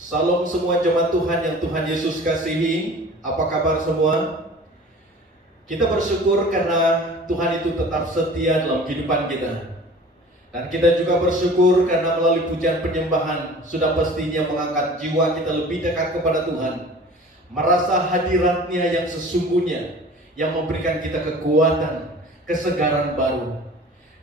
Salam semua jemaat Tuhan yang Tuhan Yesus kasihi. Apa kabar semua? Kita bersyukur karena Tuhan itu tetap setia dalam kehidupan kita. Dan kita juga bersyukur karena melalui pujian penyembahan sudah pastinya mengangkat jiwa kita lebih dekat kepada Tuhan. Merasa hadiratnya yang sesungguhnya, yang memberikan kita kekuatan, kesegaran baru.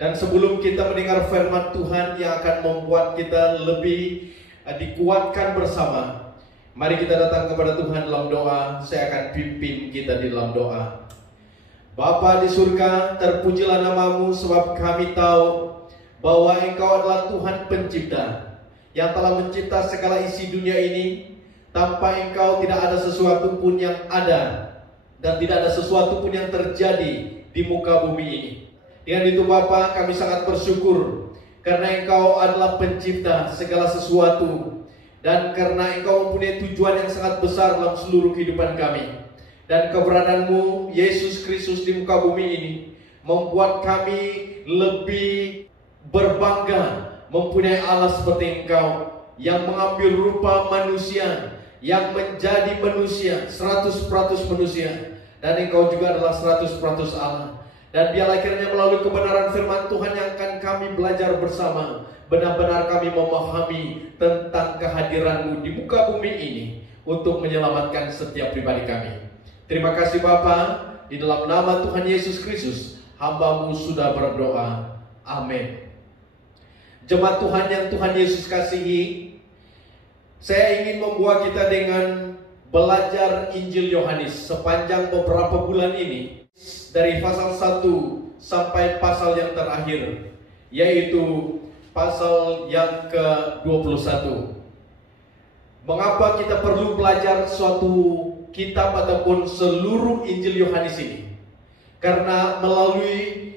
Dan sebelum kita mendengar firman Tuhan yang akan membuat kita lebih dikuatkan bersama, mari kita datang kepada Tuhan dalam doa. Saya akan pimpin kita di dalam doa. Bapa di surga, terpujilah namamu, sebab kami tahu bahwa Engkau adalah Tuhan pencipta yang telah mencipta segala isi dunia ini. Tanpa Engkau tidak ada sesuatu pun yang ada, dan tidak ada sesuatu pun yang terjadi di muka bumi ini. Dengan itu Bapa, kami sangat bersyukur karena Engkau adalah pencipta segala sesuatu, dan karena Engkau mempunyai tujuan yang sangat besar dalam seluruh kehidupan kami. Dan keberadaan-Mu Yesus Kristus di muka bumi ini membuat kami lebih berbangga mempunyai Allah seperti Engkau, yang mengambil rupa manusia, yang menjadi manusia, 100% manusia, dan Engkau juga adalah 100% Allah. Dan biarlah kiranya melalui kebenaran firman Tuhan yang akan kami belajar bersama, benar-benar kami memahami tentang kehadiran-Mu di muka bumi ini untuk menyelamatkan setiap pribadi kami. Terima kasih Bapa, di dalam nama Tuhan Yesus Kristus hamba-Mu sudah berdoa. Amin. Jemaat Tuhan yang Tuhan Yesus kasihi, saya ingin membuat kita dengan belajar Injil Yohanes sepanjang beberapa bulan ini, dari pasal 1 sampai pasal yang terakhir, yaitu pasal yang ke-21. Mengapa kita perlu belajar suatu kitab ataupun seluruh Injil Yohanes ini? Karena melalui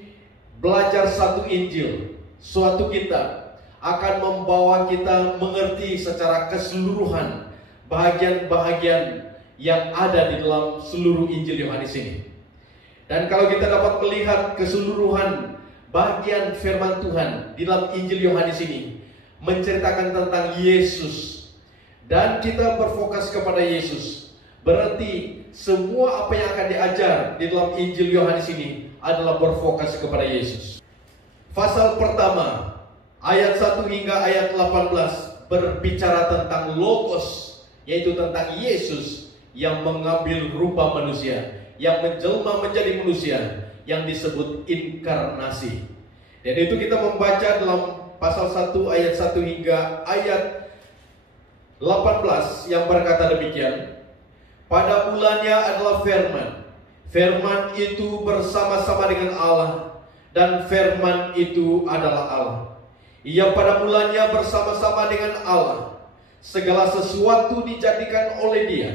belajar satu Injil, suatu kitab, akan membawa kita mengerti secara keseluruhan bahagian-bahagian yang ada di dalam seluruh Injil Yohanes ini. Dan kalau kita dapat melihat keseluruhan bagian firman Tuhan di dalam Injil Yohanes ini menceritakan tentang Yesus, dan kita berfokus kepada Yesus, berarti semua apa yang akan diajar di dalam Injil Yohanes ini adalah berfokus kepada Yesus. Pasal pertama, ayat 1 hingga ayat 18 berbicara tentang Logos, yaitu tentang Yesus yang mengambil rupa manusia, yang menjelma menjadi manusia, yang disebut inkarnasi. Dan itu kita membaca dalam pasal 1 ayat 1 hingga ayat 18 yang berkata demikian. Pada mulanya adalah Firman. Firman itu bersama-sama dengan Allah, dan Firman itu adalah Allah. Ia pada mulanya bersama-sama dengan Allah. Segala sesuatu dijadikan oleh Dia,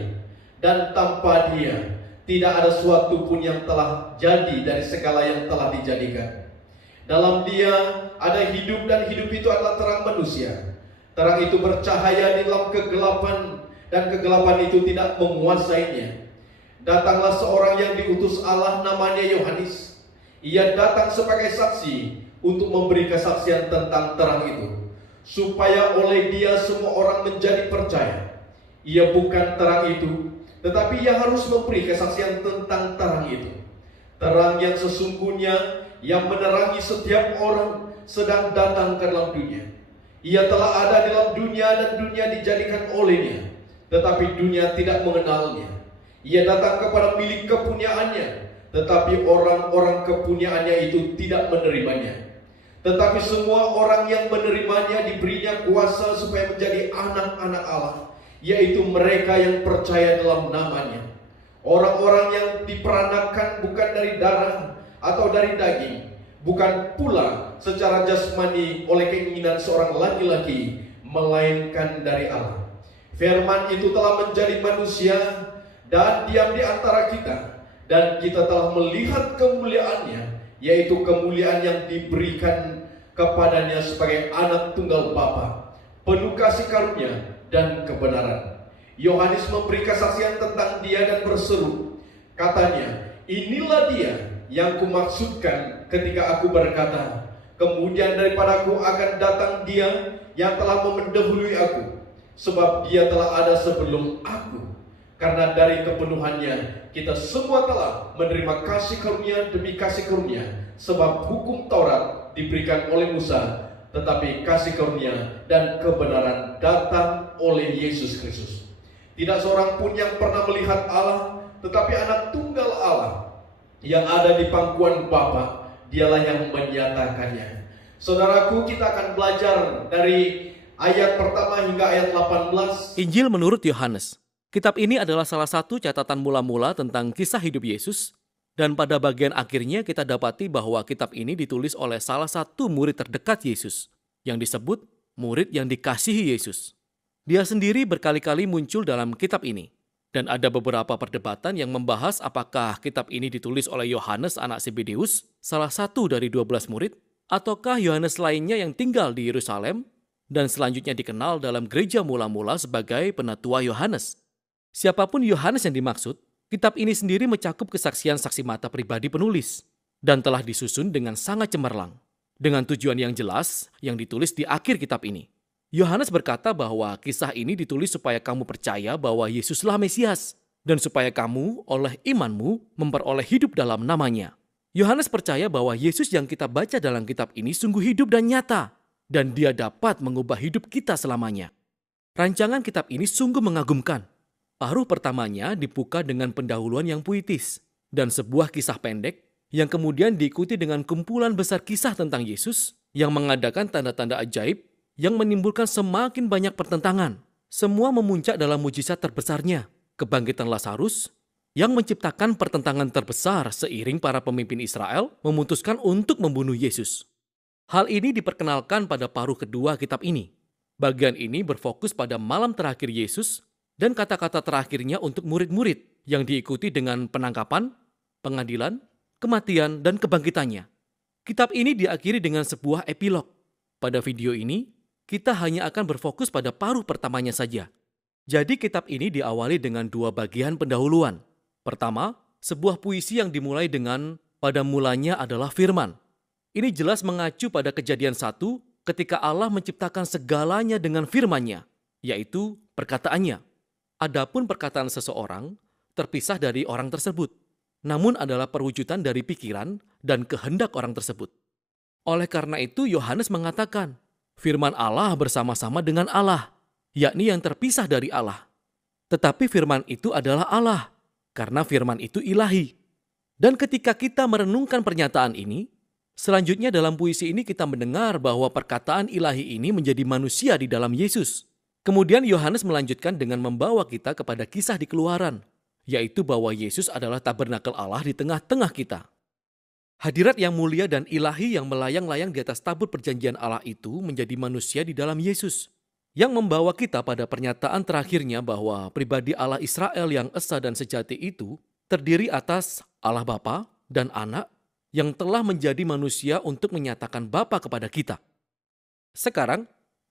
dan tanpa Dia tidak ada sesuatu pun yang telah jadi dari segala yang telah dijadikan. Dalam Dia ada hidup, dan hidup itu adalah terang manusia. Terang itu bercahaya di dalam kegelapan, dan kegelapan itu tidak menguasainya. Datanglah seorang yang diutus Allah, namanya Yohanes. Ia datang sebagai saksi untuk memberi kesaksian tentang terang itu, supaya oleh dia semua orang menjadi percaya. Ia bukan terang itu, tetapi ia harus memberi kesaksian tentang terang itu. Terang yang sesungguhnya, yang menerangi setiap orang, sedang datang ke dalam dunia. Ia telah ada di dalam dunia, dan dunia dijadikan olehnya, tetapi dunia tidak mengenalnya. Ia datang kepada milik kepunyaannya, tetapi orang-orang kepunyaannya itu tidak menerimanya. Tetapi semua orang yang menerimanya diberinya kuasa supaya menjadi anak-anak Allah, yaitu mereka yang percaya dalam namanya. Orang-orang yang diperanakan bukan dari darah atau dari daging, bukan pula secara jasmani oleh keinginan seorang laki-laki, melainkan dari Allah. Firman itu telah menjadi manusia dan diam di antara kita, dan kita telah melihat kemuliaannya, yaitu kemuliaan yang diberikan kepadanya sebagai anak tunggal Bapa, penuh kasih karunia dan kebenaran. Yohanes memberi kesaksian tentang dia dan berseru, katanya, inilah dia yang kumaksudkan ketika aku berkata, kemudian daripadaku akan datang dia yang telah mendahului aku, sebab Dia telah ada sebelum aku. Karena dari kepenuhannya kita semua telah menerima kasih karunia demi kasih karunia, sebab hukum Taurat diberikan oleh Musa, tetapi kasih karunia dan kebenaran datang oleh Yesus Kristus. Tidak seorang pun yang pernah melihat Allah, tetapi anak tunggal Allah yang ada di pangkuan Bapa, Dialah yang menyatakannya. Saudaraku, kita akan belajar dari ayat pertama hingga ayat 18. Injil menurut Yohanes. Kitab ini adalah salah satu catatan mula-mula tentang kisah hidup Yesus, dan pada bagian akhirnya kita dapati bahwa kitab ini ditulis oleh salah satu murid terdekat Yesus, yang disebut murid yang dikasihi Yesus. Dia sendiri berkali-kali muncul dalam kitab ini, dan ada beberapa perdebatan yang membahas apakah kitab ini ditulis oleh Yohanes anak Zebedeus, salah satu dari 12 murid, ataukah Yohanes lainnya yang tinggal di Yerusalem, dan selanjutnya dikenal dalam gereja mula-mula sebagai penatua Yohanes. Siapapun Yohanes yang dimaksud, kitab ini sendiri mencakup kesaksian saksi mata pribadi penulis dan telah disusun dengan sangat cemerlang, dengan tujuan yang jelas yang ditulis di akhir kitab ini. Yohanes berkata bahwa kisah ini ditulis supaya kamu percaya bahwa Yesuslah Mesias dan supaya kamu oleh imanmu memperoleh hidup dalam namanya. Yohanes percaya bahwa Yesus yang kita baca dalam kitab ini sungguh hidup dan nyata, dan Dia dapat mengubah hidup kita selamanya. Rancangan kitab ini sungguh mengagumkan. Paruh pertamanya dibuka dengan pendahuluan yang puitis dan sebuah kisah pendek yang kemudian diikuti dengan kumpulan besar kisah tentang Yesus yang mengadakan tanda-tanda ajaib yang menimbulkan semakin banyak pertentangan. Semua memuncak dalam mujizat terbesarnya, kebangkitan Lazarus, yang menciptakan pertentangan terbesar seiring para pemimpin Israel memutuskan untuk membunuh Yesus. Hal ini diperkenalkan pada paruh kedua kitab ini. Bagian ini berfokus pada malam terakhir Yesus dan kata-kata terakhirnya untuk murid-murid yang diikuti dengan penangkapan, pengadilan, kematian, dan kebangkitannya. Kitab ini diakhiri dengan sebuah epilog. Pada video ini, kita hanya akan berfokus pada paruh pertamanya saja. Jadi kitab ini diawali dengan dua bagian pendahuluan. Pertama, sebuah puisi yang dimulai dengan pada mulanya adalah firman. Ini jelas mengacu pada Kejadian 1 ketika Allah menciptakan segalanya dengan firman-Nya, yaitu perkataannya. Adapun perkataan seseorang terpisah dari orang tersebut, namun adalah perwujudan dari pikiran dan kehendak orang tersebut. Oleh karena itu Yohanes mengatakan, firman Allah bersama-sama dengan Allah, yakni yang terpisah dari Allah. Tetapi firman itu adalah Allah, karena firman itu ilahi. Dan ketika kita merenungkan pernyataan ini, selanjutnya dalam puisi ini kita mendengar bahwa perkataan ilahi ini menjadi manusia di dalam Yesus. Kemudian Yohanes melanjutkan dengan membawa kita kepada kisah di Keluaran, yaitu bahwa Yesus adalah tabernakel Allah di tengah-tengah kita. Hadirat yang mulia dan ilahi yang melayang-layang di atas tabut perjanjian Allah itu menjadi manusia di dalam Yesus, yang membawa kita pada pernyataan terakhirnya bahwa pribadi Allah Israel yang esa dan sejati itu terdiri atas Allah Bapa dan Anak yang telah menjadi manusia untuk menyatakan Bapa kepada kita. Sekarang,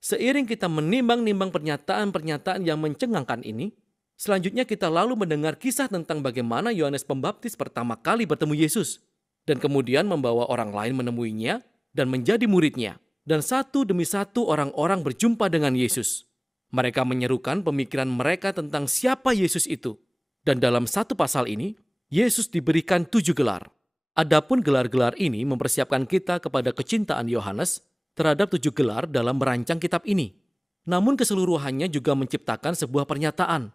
seiring kita menimbang-nimbang pernyataan-pernyataan yang mencengangkan ini, selanjutnya kita lalu mendengar kisah tentang bagaimana Yohanes Pembaptis pertama kali bertemu Yesus, dan kemudian membawa orang lain menemuinya dan menjadi muridnya, dan satu demi satu orang-orang berjumpa dengan Yesus. Mereka menyerukan pemikiran mereka tentang siapa Yesus itu, dan dalam satu pasal ini, Yesus diberikan 7 gelar. Adapun gelar-gelar ini mempersiapkan kita kepada kecintaan Yohanes terhadap 7 gelar dalam merancang kitab ini. Namun keseluruhannya juga menciptakan sebuah pernyataan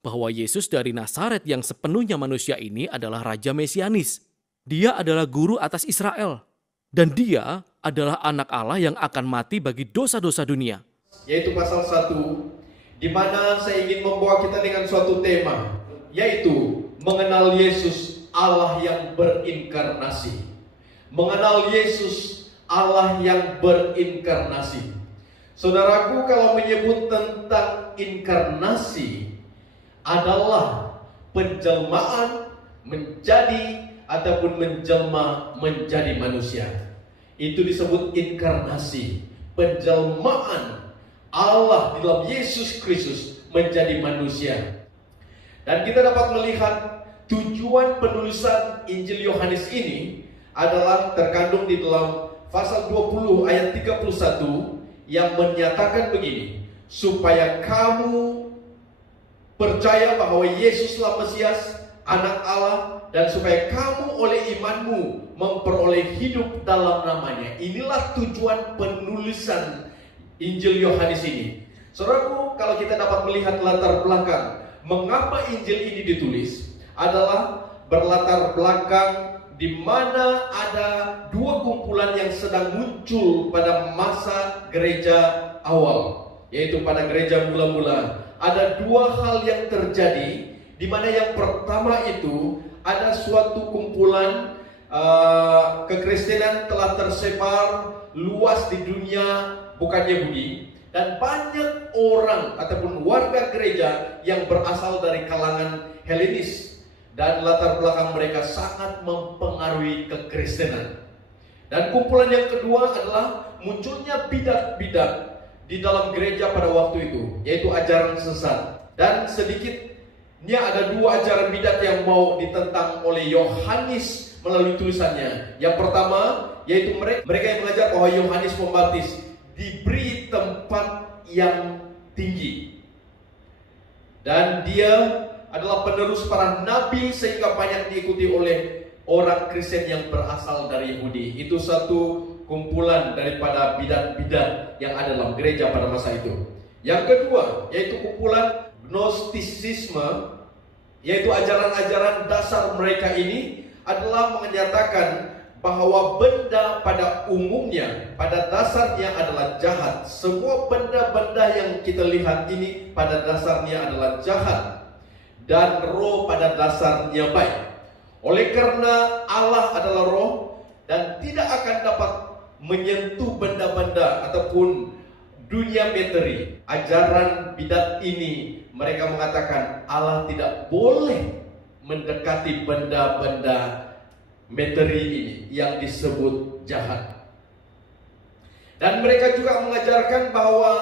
bahwa Yesus dari Nazaret yang sepenuhnya manusia ini adalah Raja Mesianis. Dia adalah guru atas Israel. Dan dia adalah anak Allah yang akan mati bagi dosa-dosa dunia. Yaitu pasal 1, di mana saya ingin membawa kita dengan suatu tema, yaitu mengenal Yesus Allah yang berinkarnasi. Mengenal Yesus Allah yang berinkarnasi. Saudaraku, kalau menyebut tentang inkarnasi adalah penjelmaan menjadi ataupun menjelma menjadi manusia. Itu disebut inkarnasi, penjelmaan Allah di dalam Yesus Kristus menjadi manusia. Dan kita dapat melihat tujuan penulisan Injil Yohanes ini adalah terkandung di dalam pasal 20 ayat 31 yang menyatakan begini, supaya kamu percaya bahwa Yesuslah Mesias, Anak Allah, dan supaya kamu oleh imanmu memperoleh hidup dalam namanya. Inilah tujuan penulisan Injil Yohanes ini. Saudaraku, kalau kita dapat melihat latar belakang mengapa Injil ini ditulis, adalah berlatar belakang di mana ada dua kumpulan yang sedang muncul pada masa gereja awal, yaitu pada gereja mula-mula. Ada dua hal yang terjadi, di mana yang pertama itu ada suatu kumpulan kekristenan telah tersebar luas di dunia bukan Yahudi, dan banyak orang ataupun warga gereja yang berasal dari kalangan Helenis, dan latar belakang mereka sangat mempengaruhi kekristenan. Dan kumpulan yang kedua adalah munculnya bidat-bidat di dalam gereja pada waktu itu, yaitu ajaran sesat. Dan sedikitnya ada dua ajaran bidat yang mau ditentang oleh Yohanes melalui tulisannya. Yang pertama, yaitu mereka yang mengajar bahwa Yohanes Pembaptis diberi tempat yang tinggi, dan dia adalah penerus para nabi sehingga banyak diikuti oleh orang Kristen yang berasal dari Yahudi. Itu satu kumpulan daripada bidat-bidat yang ada dalam gereja pada masa itu. Yang kedua, yaitu kumpulan Gnostisisme, yaitu ajaran-ajaran dasar mereka ini adalah menyatakan bahwa benda pada umumnya, pada dasarnya adalah jahat. Semua benda-benda yang kita lihat ini pada dasarnya adalah jahat, dan roh pada dasarnya baik. Oleh karena Allah adalah roh dan tidak akan dapat menyentuh benda-benda ataupun dunia materi, ajaran bidat ini mereka mengatakan Allah tidak boleh mendekati benda-benda materi ini yang disebut jahat. Dan mereka juga mengajarkan bahwa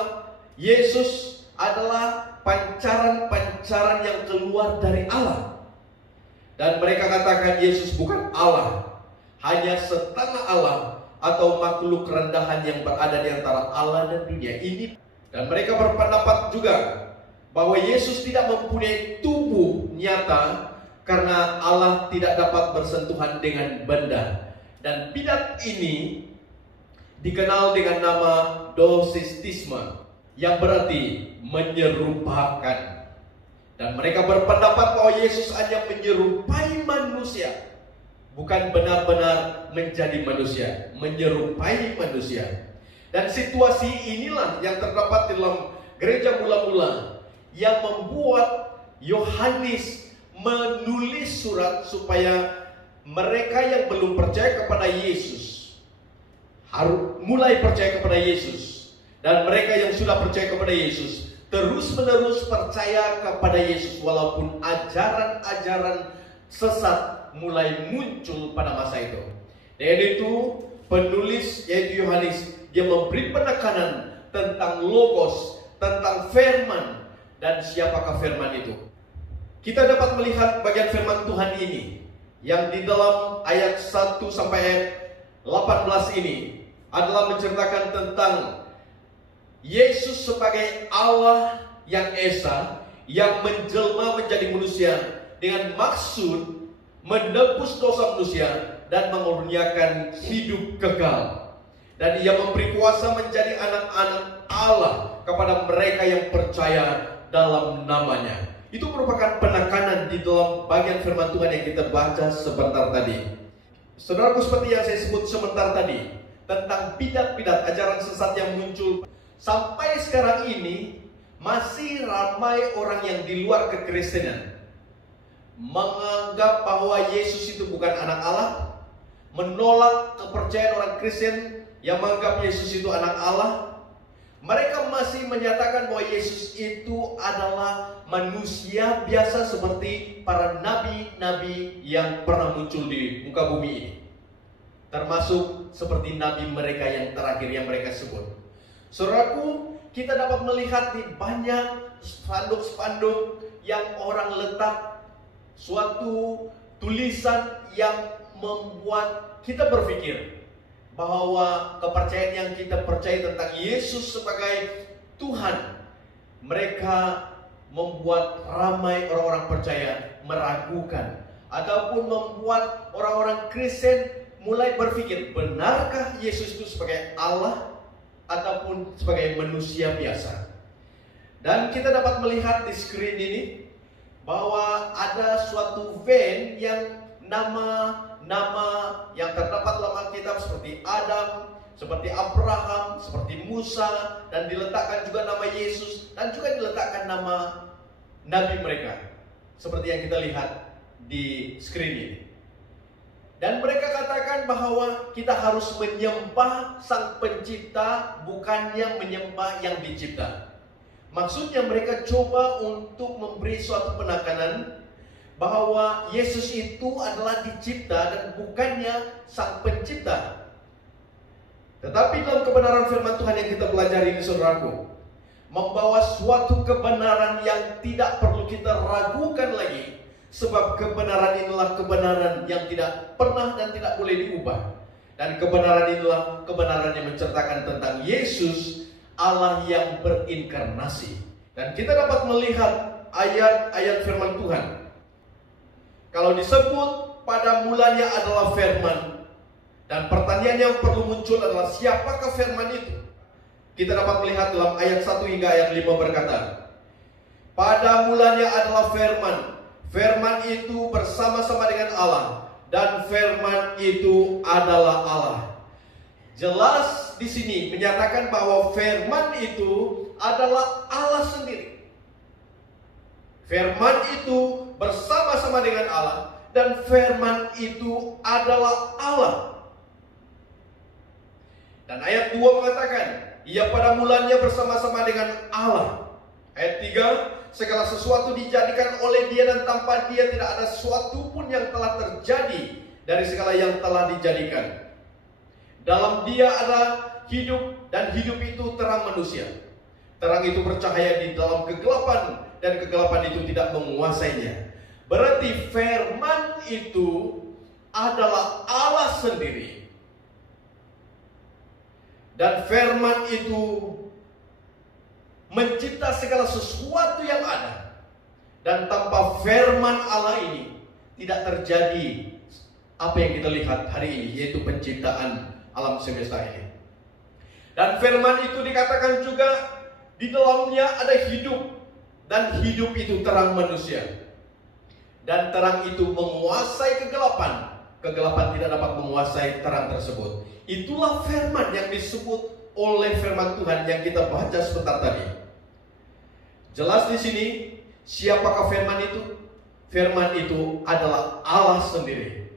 Yesus adalah pancaran-pancaran yang keluar dari Allah. Dan mereka katakan Yesus bukan Allah, hanya setengah Allah atau makhluk rendahan yang berada di antara Allah dan dunia ini. Dan mereka berpendapat juga bahwa Yesus tidak mempunyai tubuh nyata karena Allah tidak dapat bersentuhan dengan benda. Dan bidat ini dikenal dengan nama Gnostisisme, yang berarti menyerupakan. Dan mereka berpendapat bahwa Yesus hanya menyerupai manusia, bukan benar-benar menjadi manusia, menyerupai manusia. Dan situasi inilah yang terdapat di dalam gereja mula-mula yang membuat Yohanes menulis surat supaya mereka yang belum percaya kepada Yesus harus mulai percaya kepada Yesus, dan mereka yang sudah percaya kepada Yesus terus-menerus percaya kepada Yesus walaupun ajaran-ajaran sesat mulai muncul pada masa itu. Dan itu penulis yaitu Yohanes, dia memberi penekanan tentang logos, tentang firman, dan siapakah firman itu. Kita dapat melihat bagian firman Tuhan ini yang di dalam ayat 1 sampai ayat 18 ini adalah menceritakan tentang Yesus sebagai Allah yang esa, yang menjelma menjadi manusia dengan maksud menebus dosa manusia dan mengurniakan hidup kekal. Dan ia memberi kuasa menjadi anak-anak Allah kepada mereka yang percaya dalam namanya. Itu merupakan penekanan di dalam bagian firman Tuhan yang kita baca sebentar tadi. Saudaraku, seperti yang saya sebut sebentar tadi, tentang bidat-bidat ajaran sesat yang muncul. Sampai sekarang ini masih ramai orang yang di luar kekristenan menganggap bahwa Yesus itu bukan anak Allah, menolak kepercayaan orang Kristen yang menganggap Yesus itu anak Allah. Mereka masih menyatakan bahwa Yesus itu adalah manusia biasa seperti para nabi-nabi yang pernah muncul di muka bumi ini, termasuk seperti nabi mereka yang terakhir yang mereka sebut. Saudaraku, kita dapat melihat di banyak spanduk-spanduk yang orang letak suatu tulisan yang membuat kita berpikir bahwa kepercayaan yang kita percaya tentang Yesus sebagai Tuhan mereka membuat ramai orang-orang percaya meragukan, ataupun membuat orang-orang Kristen mulai berpikir, benarkah Yesus itu sebagai Allah ataupun sebagai manusia biasa? Dan kita dapat melihat di screen ini bahwa ada suatu van yang nama-nama yang terdapat dalam Alkitab seperti Adam, seperti Abraham, seperti Musa, dan diletakkan juga nama Yesus, dan juga diletakkan nama nabi mereka, seperti yang kita lihat di screen ini. Dan mereka katakan bahwa kita harus menyembah Sang Pencipta, bukannya menyembah yang dicipta. Maksudnya mereka coba untuk memberi suatu penekanan bahwa Yesus itu adalah dicipta dan bukannya Sang Pencipta. Tetapi dalam kebenaran firman Tuhan yang kita pelajari ini, saudaraku, membawa suatu kebenaran yang tidak perlu kita ragukan lagi. Sebab kebenaran inilah kebenaran yang tidak pernah dan tidak boleh diubah. Dan kebenaran inilah kebenaran yang menceritakan tentang Yesus, Allah yang berinkarnasi. Dan kita dapat melihat ayat-ayat firman Tuhan. Kalau disebut pada mulanya adalah firman, dan pertanyaan yang perlu muncul adalah siapakah firman itu? Kita dapat melihat dalam ayat 1 hingga ayat 5 berkata, pada mulanya adalah firman, firman itu bersama-sama dengan Allah, dan firman itu adalah Allah. Jelas di sini menyatakan bahwa firman itu adalah Allah sendiri. Firman itu bersama-sama dengan Allah, dan firman itu adalah Allah. Dan ayat 2 mengatakan, ia pada mulanya bersama-sama dengan Allah. Ayat 3, segala sesuatu dijadikan oleh Dia, dan tanpa Dia tidak ada sesuatu pun yang telah terjadi dari segala yang telah dijadikan. Dalam Dia ada hidup, dan hidup itu terang manusia. Terang itu bercahaya di dalam kegelapan, dan kegelapan itu tidak menguasainya. Berarti firman itu adalah Allah sendiri. Dan firman itu mencipta segala sesuatu yang ada. Dan tanpa firman Allah ini tidak terjadi apa yang kita lihat hari ini, yaitu penciptaan alam semesta ini. Dan firman itu dikatakan juga di dalamnya ada hidup, dan hidup itu terang manusia. Dan terang itu menguasai kegelapan, kegelapan tidak dapat menguasai terang tersebut. Itulah firman yang disebut oleh firman Tuhan yang kita baca sebentar tadi. Jelas di sini siapakah firman itu? Firman itu adalah Allah sendiri.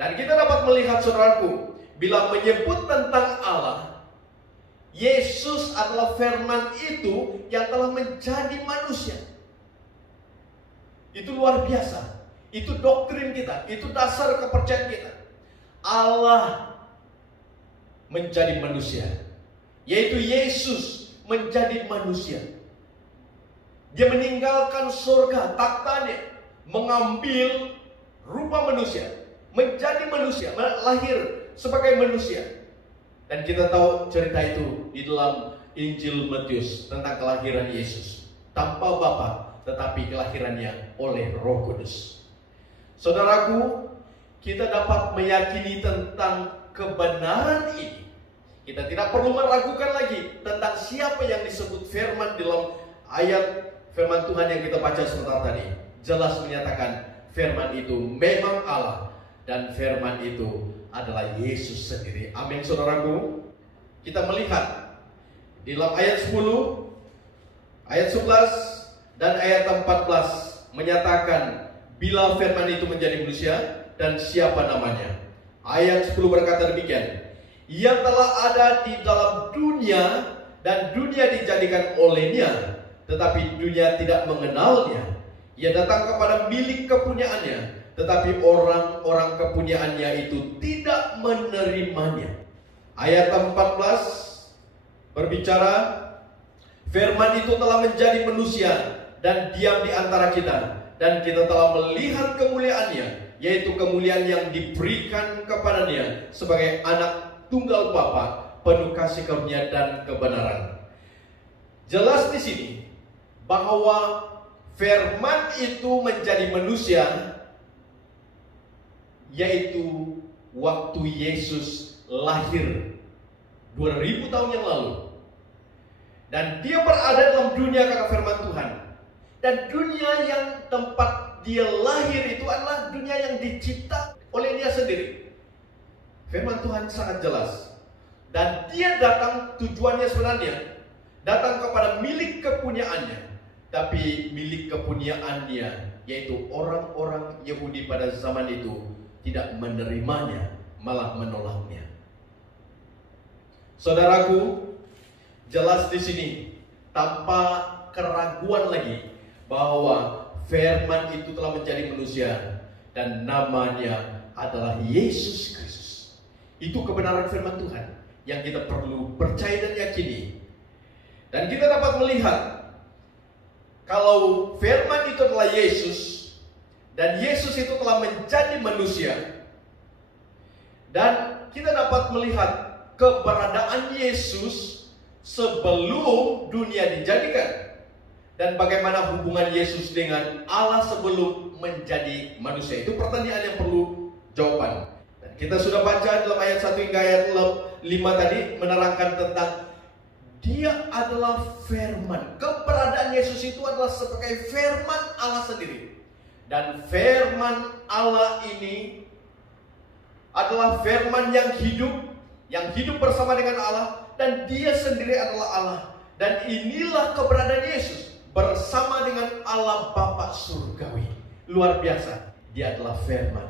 Dan kita dapat melihat, saudaraku, bila menyebut tentang Allah, Yesus adalah firman itu yang telah menjadi manusia. Itu luar biasa. Itu doktrin kita, itu dasar kepercayaan kita. Allah menjadi manusia, yaitu Yesus menjadi manusia. Dia meninggalkan surga, taktanya, mengambil rupa manusia, menjadi manusia, lahir sebagai manusia. Dan kita tahu cerita itu di dalam Injil Matius tentang kelahiran Yesus. Tanpa bapa, tetapi kelahirannya oleh Roh Kudus. Saudaraku, kita dapat meyakini tentang kebenaran ini. Kita tidak perlu meragukan lagi tentang siapa yang disebut firman dalam ayat firman Tuhan yang kita baca sebentar tadi. Jelas menyatakan firman itu memang Allah, dan firman itu adalah Yesus sendiri. Amin, saudaraku. Kita melihat di dalam ayat 10, ayat 11 dan ayat 14 menyatakan bila firman itu menjadi manusia dan siapa namanya. Ayat 10 berkata demikian, ia telah ada di dalam dunia, dan dunia dijadikan olehnya, tetapi dunia tidak mengenalnya. Ia datang kepada milik kepunyaannya, tetapi orang-orang kepunyaannya itu tidak menerimanya. Ayat 14 berbicara, firman itu telah menjadi manusia dan diam di antara kita, dan kita telah melihat kemuliaannya, yaitu kemuliaan yang diberikan kepadanya sebagai anak tunggal Bapa, penuh kasih karunia dan kebenaran. Jelas di sini bahwa firman itu menjadi manusia, yaitu waktu Yesus lahir 2000 tahun yang lalu. Dan dia berada dalam dunia kata firman Tuhan. Dan dunia yang tempat dia lahir itu adalah dunia yang dicipta oleh dia sendiri. Firman Tuhan sangat jelas. Dan dia datang, tujuannya sebenarnya datang kepada milik kepunyaannya. Tapi milik kepunyaannya, yaitu orang-orang Yahudi pada zaman itu, tidak menerimanya, malah menolaknya. Saudaraku, jelas di sini tanpa keraguan lagi bahwa firman itu telah menjadi manusia dan namanya adalah Yesus Kristus. Itu kebenaran firman Tuhan yang kita perlu percaya dan yakini. Dan kita dapat melihat kalau firman itu adalah Yesus dan Yesus itu telah menjadi manusia, dan kita dapat melihat keberadaan Yesus sebelum dunia dijadikan, dan bagaimana hubungan Yesus dengan Allah sebelum menjadi manusia. Itu pertanyaan yang perlu jawaban. Dan kita sudah baca dalam ayat 1 hingga ayat 5 tadi menerangkan tentang dia adalah firman. Keberadaan Yesus itu adalah sebagai firman Allah sendiri. Dan firman Allah ini adalah firman yang hidup bersama dengan Allah, dan dia sendiri adalah Allah. Dan inilah keberadaan Yesus bersama dengan Allah Bapa surgawi. Luar biasa. Dia adalah firman.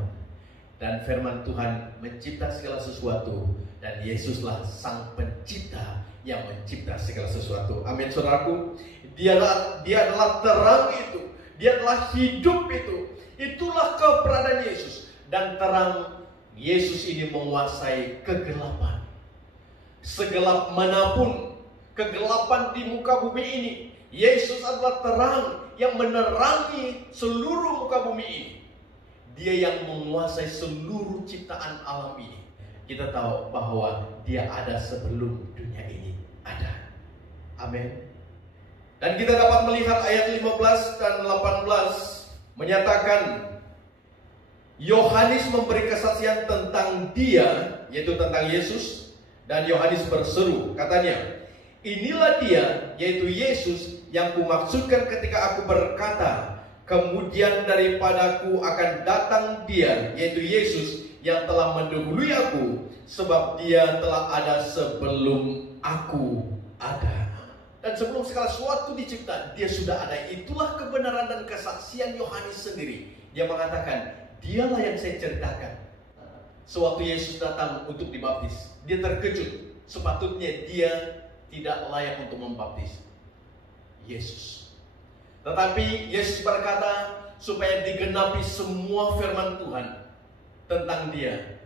Dan firman Tuhan mencipta segala sesuatu, dan Yesuslah sang pencipta yang mencipta segala sesuatu. Amin, saudaraku. Dia adalah terang itu. Dia adalah hidup itu. Itulah keberadaan Yesus. Dan terang Yesus ini menguasai kegelapan. Segelap manapun kegelapan di muka bumi ini, Yesus adalah terang yang menerangi seluruh muka bumi ini. Dia yang menguasai seluruh ciptaan alam ini. Kita tahu bahwa dia ada sebelum dunia ini ada. Amin. Dan kita dapat melihat ayat 15 dan 18 menyatakan Yohanes memberi kesaksian tentang dia, yaitu tentang Yesus. Dan Yohanes berseru, katanya, inilah dia, yaitu Yesus, yang kumaksudkan ketika aku berkata, kemudian daripadaku akan datang dia, yaitu Yesus, yang telah mendahului aku, sebab dia telah ada sebelum aku ada. Dan sebelum segala sesuatu dicipta, dia sudah ada. Itulah kebenaran dan kesaksian Yohanes sendiri. Dia mengatakan, dialah yang saya ceritakan. Sewaktu Yesus datang untuk dibaptis, dia terkejut. Sepatutnya dia tidak layak untuk membaptis Yesus. Tetapi Yesus berkata supaya digenapi semua firman Tuhan tentang dia,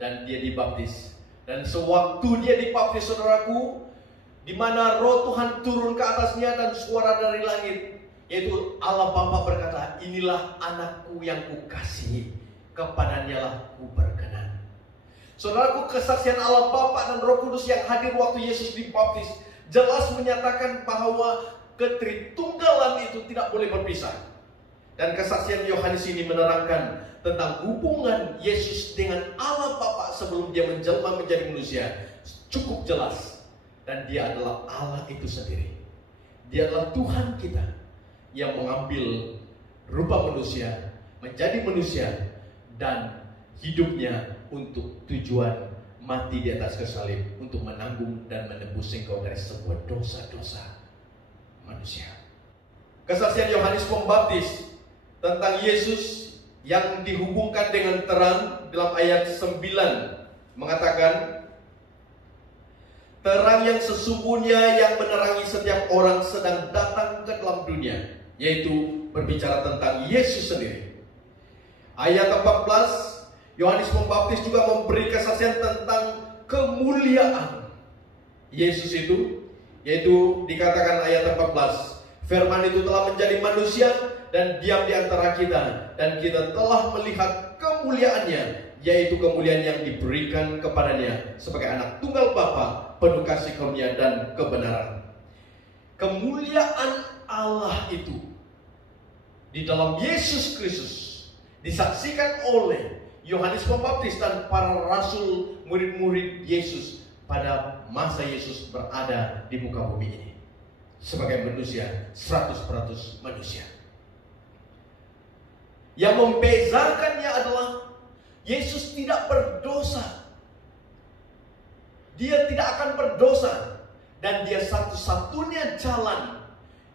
dan dia dibaptis. Dan sewaktu dia dibaptis, saudaraku, di mana Roh Tuhan turun ke atasnya dan suara dari langit, yaitu Allah Bapa berkata, inilah anakku yang kukasihi, kepadanya lah ku berkenan. Saudaraku, kesaksian Allah Bapa dan Roh Kudus yang hadir waktu Yesus dibaptis jelas menyatakan bahwa ketritunggalan itu tidak boleh berpisah. Dan kesaksian Yohanes ini menerangkan tentang hubungan Yesus dengan Allah Bapa sebelum dia menjelma menjadi manusia. Cukup jelas. Dan dia adalah Allah itu sendiri. Dia adalah Tuhan kita yang mengambil rupa manusia, menjadi manusia, dan hidupnya untuk tujuan mati di atas kayu salib untuk menanggung dan menebus engkau dari sebuah dosa-dosa manusia. Kesaksian Yohanes Pembaptis tentang Yesus yang dihubungkan dengan terang dalam ayat 9 mengatakan, terang yang sesungguhnya yang menerangi setiap orang sedang datang ke dalam dunia, yaitu berbicara tentang Yesus sendiri. Ayat 14, Yohanes Pembaptis juga memberi kesaksian tentang kemuliaan Yesus itu, yaitu dikatakan ayat 14, firman itu telah menjadi manusia dan diam di antara kita, dan kita telah melihat kemuliaannya, yaitu kemuliaan yang diberikan kepadanya sebagai anak tunggal Bapa, penuh kasih karunia dan kebenaran. Kemuliaan Allah itu di dalam Yesus Kristus disaksikan oleh Yohanes Pembaptis dan para rasul murid-murid Yesus pada masa Yesus berada di muka bumi ini sebagai manusia, 100% manusia. Yang membezakannya adalah Yesus tidak berdosa. Dia tidak akan berdosa. Dan dia satu-satunya jalan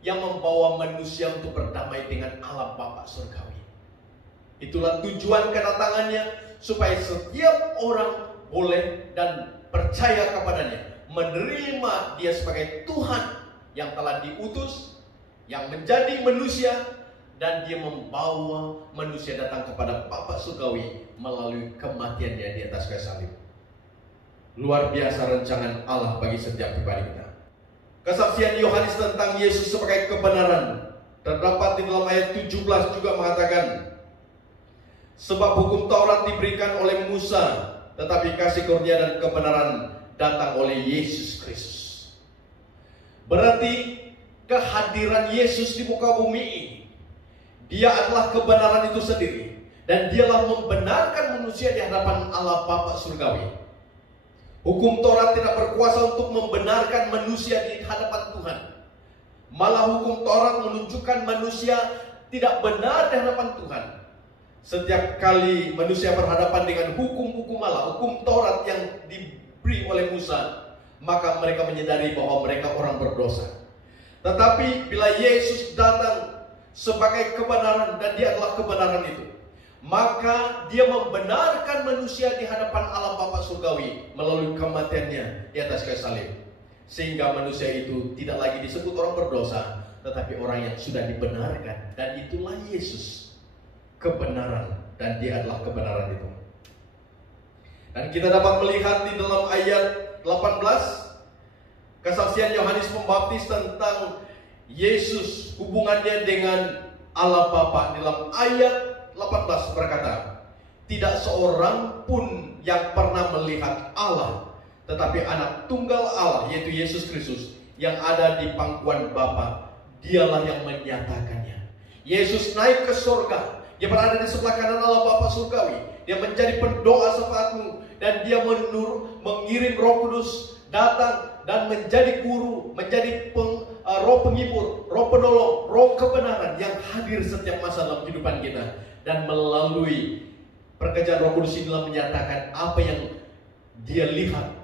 yang membawa manusia untuk berdamai dengan Allah Bapa surgawi. Itulah tujuan kedatangannya, supaya setiap orang boleh dan percaya kepadanya, menerima dia sebagai Tuhan yang telah diutus, yang menjadi manusia, dan dia membawa manusia datang kepada Bapa surgawi melalui kematiannya di atas kayu salib. Luar biasa rancangan Allah bagi setiap pribadi kita. Kesaksian Yohanes tentang Yesus sebagai kebenaran terdapat di dalam ayat 17 juga mengatakan, sebab hukum Taurat diberikan oleh Musa, tetapi kasih karunia dan kebenaran datang oleh Yesus Kristus. Berarti kehadiran Yesus di muka bumi ini, dia adalah kebenaran itu sendiri, dan dialah membenarkan manusia di hadapan Allah Bapa surgawi. Hukum Taurat tidak berkuasa untuk membenarkan manusia di hadapan Tuhan. Malah hukum Taurat menunjukkan manusia tidak benar di hadapan Tuhan. Setiap kali manusia berhadapan dengan hukum-hukum Allah, hukum Taurat yang diberi oleh Musa, maka mereka menyadari bahwa mereka orang berdosa. Tetapi bila Yesus datang sebagai kebenaran, dan dia adalah kebenaran itu, maka dia membenarkan manusia di hadapan Allah Bapa surgawi melalui kematiannya di atas kayu salib. Sehingga manusia itu tidak lagi disebut orang berdosa, tetapi orang yang sudah dibenarkan. Dan itulah Yesus, kebenaran, dan dia adalah kebenaran itu. Dan kita dapat melihat di dalam ayat 18 kesaksian Yohanes Pembaptis tentang Yesus, hubungannya dengan Allah Bapa. Dalam ayat 18 berkata, tidak seorang pun yang pernah melihat Allah, tetapi anak tunggal Allah, yaitu Yesus Kristus, yang ada di pangkuan Bapa, dialah yang menyatakannya. Yesus naik ke surga, dia berada di sebelah kanan Allah Bapa surgawi, dia menjadi pendoa syafaatmu, dan dia mengirim Roh Kudus datang dan menjadi guru, menjadi roh penghibur, roh penolong, roh kebenaran yang hadir setiap masa dalam kehidupan kita. Dan melalui pekerjaan Roh Kudus inilah menyatakan apa yang dia lihat,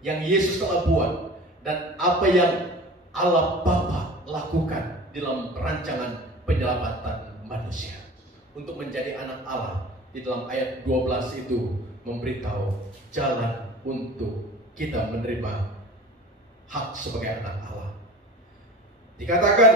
yang Yesus telah buat, dan apa yang Allah Bapa lakukan dalam perancangan penyelamatan manusia untuk menjadi anak Allah. Di dalam ayat 12 itu memberitahu jalan untuk kita menerima hak sebagai anak Allah. Dikatakan,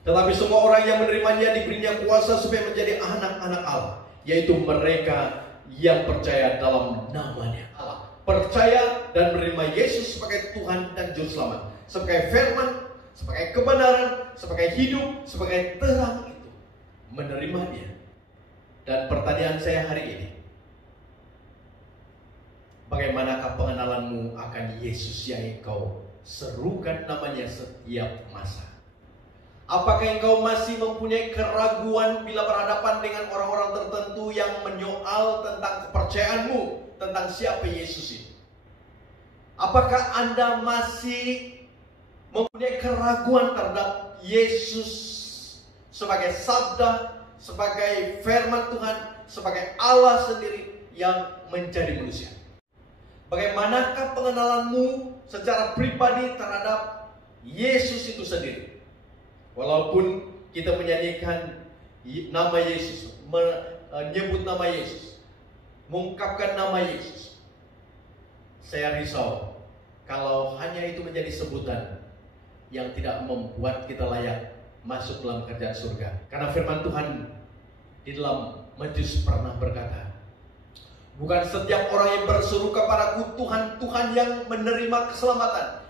tetapi semua orang yang menerimanya diberinya kuasa supaya menjadi anak-anak Allah, yaitu mereka yang percaya dalam namanya Allah. Percaya dan menerima Yesus sebagai Tuhan dan Juru Selamat, sebagai firman, sebagai kebenaran, sebagai hidup, sebagai terang itu. Menerima dia. Dan pertanyaan saya hari ini, bagaimanakah pengenalanmu akan Yesus yang engkau serukan namanya setiap masa? Apakah engkau masih mempunyai keraguan bila berhadapan dengan orang-orang tertentu yang menyoal tentang kepercayaanmu tentang siapa Yesus itu? Apakah Anda masih mempunyai keraguan terhadap Yesus sebagai sabda, sebagai firman Tuhan, sebagai Allah sendiri yang menjadi manusia? Bagaimanakah pengenalanmu secara pribadi terhadap Yesus itu sendiri? Walaupun kita menyanyikan nama Yesus, menyebut nama Yesus, mengungkapkan nama Yesus, saya risau kalau hanya itu menjadi sebutan yang tidak membuat kita layak masuk dalam kerjaan surga. Karena firman Tuhan di dalam Matius pernah berkata, bukan setiap orang yang berseru kepadaku Tuhan, Tuhan yang menerima keselamatan,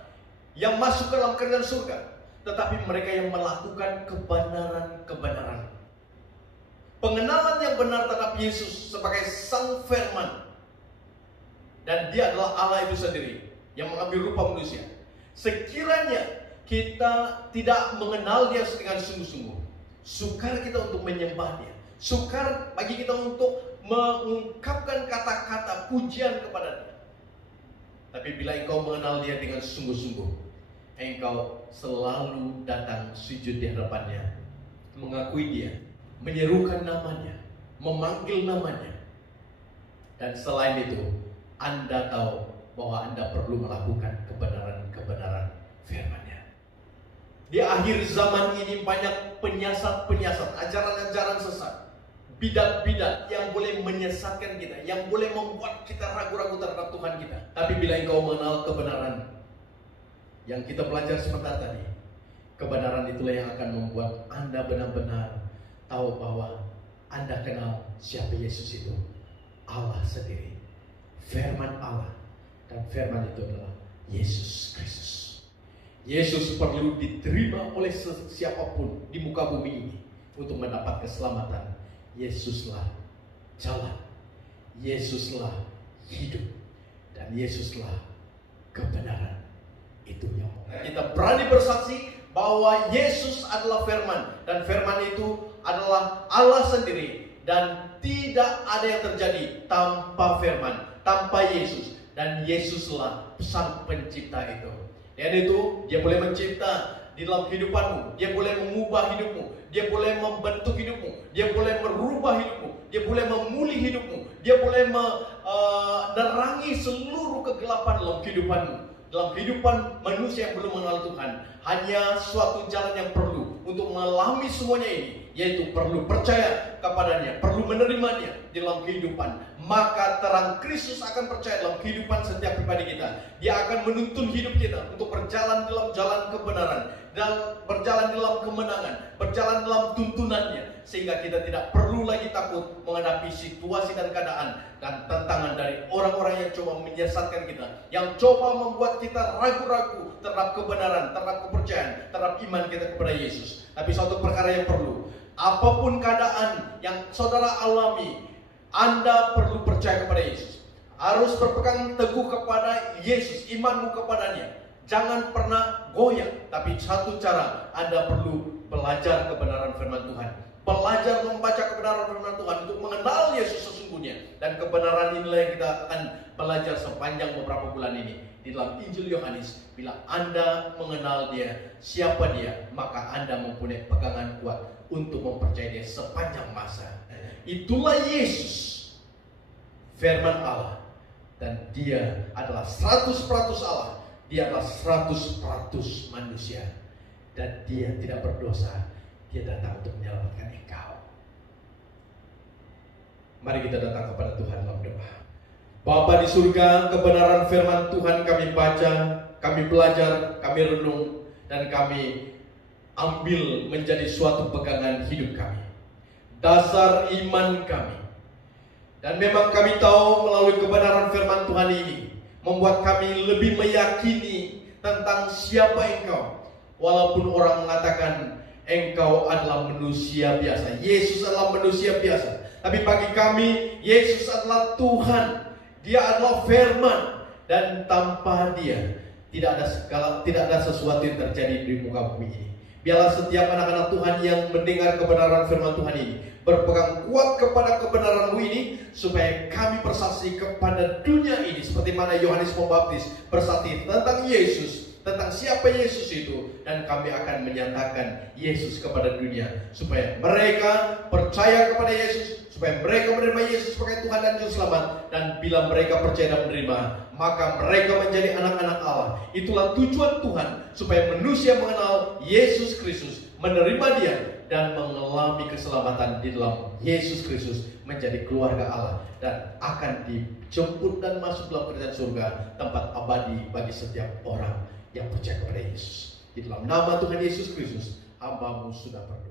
yang masuk ke dalam kerjaan surga, tetapi mereka yang melakukan kebenaran-kebenaran. Pengenalan yang benar terhadap Yesus sebagai Sang Firman, dan dia adalah Allah itu sendiri yang mengambil rupa manusia. Sekiranya kita tidak mengenal Dia dengan sungguh-sungguh, sukar kita untuk menyembah Dia, sukar bagi kita untuk mengungkapkan kata-kata pujian kepada Dia. Tapi bila engkau mengenal Dia dengan sungguh-sungguh, engkau selalu datang sujud di hadapannya, mengakui Dia, menyerukan namanya, memanggil namanya. Dan selain itu, Anda tahu bahwa Anda perlu melakukan kebenaran-kebenaran firman-Nya. Di akhir zaman ini banyak penyiasat-penyiasat, ajaran-ajaran sesat, bidat-bidat yang boleh menyesatkan kita, yang boleh membuat kita ragu-ragu terhadap Tuhan kita. Tapi bila engkau mengenal kebenaran yang kita belajar sebentar tadi, kebenaran itulah yang akan membuat Anda benar-benar tahu bahwa Anda kenal siapa Yesus itu. Allah sendiri, firman Allah, dan firman itu adalah Yesus Kristus. Yesus perlu diterima oleh siapapun di muka bumi ini untuk mendapat keselamatan. Yesuslah jalan, Yesuslah hidup, dan Yesuslah kebenaran. Itu yang kita berani bersaksi bahwa Yesus adalah firman, dan firman itu adalah Allah sendiri, dan tidak ada yang terjadi tanpa firman, tanpa Yesus. Dan Yesuslah sang pencipta itu. Dan itu Dia boleh mencipta di dalam kehidupanmu, Dia boleh mengubah hidupmu, Dia boleh membentuk hidupmu, Dia boleh merubah hidupmu, Dia boleh memulih hidupmu, Dia boleh menerangi seluruh kegelapan dalam kehidupanmu. Dalam kehidupan manusia yang belum mengenal Tuhan, hanya suatu jalan yang perlu untuk mengalami semuanya ini, yaitu perlu percaya kepadanya, perlu menerimanya di dalam kehidupan. Maka terang Kristus akan percaya dalam kehidupan setiap pribadi kita. Dia akan menuntun hidup kita untuk berjalan dalam jalan kebenaran, dan berjalan dalam kemenangan, berjalan dalam tuntunannya, sehingga kita tidak perlu lagi takut menghadapi situasi dan keadaan dan tantangan dari orang-orang yang coba menyesatkan kita, yang coba membuat kita ragu-ragu terhadap kebenaran, terhadap kepercayaan, terhadap iman kita kepada Yesus. Tapi suatu perkara yang perlu, apapun keadaan yang saudara alami, Anda perlu percaya kepada Yesus. Harus berpegang teguh kepada Yesus, imanmu kepadanya. Jangan pernah goyah. Tapi satu cara, Anda perlu belajar kebenaran firman Tuhan, belajar membaca kebenaran firman Tuhan untuk mengenal Yesus sesungguhnya. Dan kebenaran inilah yang kita akan belajar sepanjang beberapa bulan ini di dalam Injil Yohanes. Bila Anda mengenal Dia, siapa Dia, maka Anda mempunyai pegangan kuat untuk mempercayai Dia sepanjang masa. Itulah Yesus, firman Allah. Dan Dia adalah 100% Allah. Dia adalah 100% manusia. Dan Dia tidak berdosa. Dia datang untuk menyelamatkan engkau. Mari kita datang kepada Tuhan dalam doa. Bapa di surga, kebenaran firman Tuhan kami baca, kami belajar, kami renung, dan kami ambil menjadi suatu pegangan hidup kami, dasar iman kami. Dan memang kami tahu melalui kebenaran firman Tuhan ini membuat kami lebih meyakini tentang siapa Engkau. Walaupun orang mengatakan Engkau adalah manusia biasa, Yesus adalah manusia biasa, tapi bagi kami Yesus adalah Tuhan. Dia adalah firman, dan tanpa Dia tidak ada sesuatu yang terjadi di muka bumi ini. Biarlah setiap anak-anak Tuhan yang mendengar kebenaran firman Tuhan ini berpegang kuat kepada kebenaran-Mu ini, supaya kami bersaksi kepada dunia ini seperti mana Yohanes Pembaptis bersaksi tentang Yesus, tentang siapa Yesus itu, dan kami akan menyatakan Yesus kepada dunia, supaya mereka percaya kepada Yesus, supaya mereka menerima Yesus sebagai Tuhan dan Juru Selamat. Dan bila mereka percaya dan menerima, maka mereka menjadi anak-anak Allah. Itulah tujuan Tuhan, supaya manusia mengenal Yesus Kristus, menerima Dia, dan mengalami keselamatan di dalam Yesus Kristus, menjadi keluarga Allah, dan akan dijemput dan masuk dalam kerajaan surga, tempat abadi bagi setiap orang yang percaya kepada Yesus. Di dalam nama Tuhan Yesus Kristus, hamba-Mu sudah berdoa.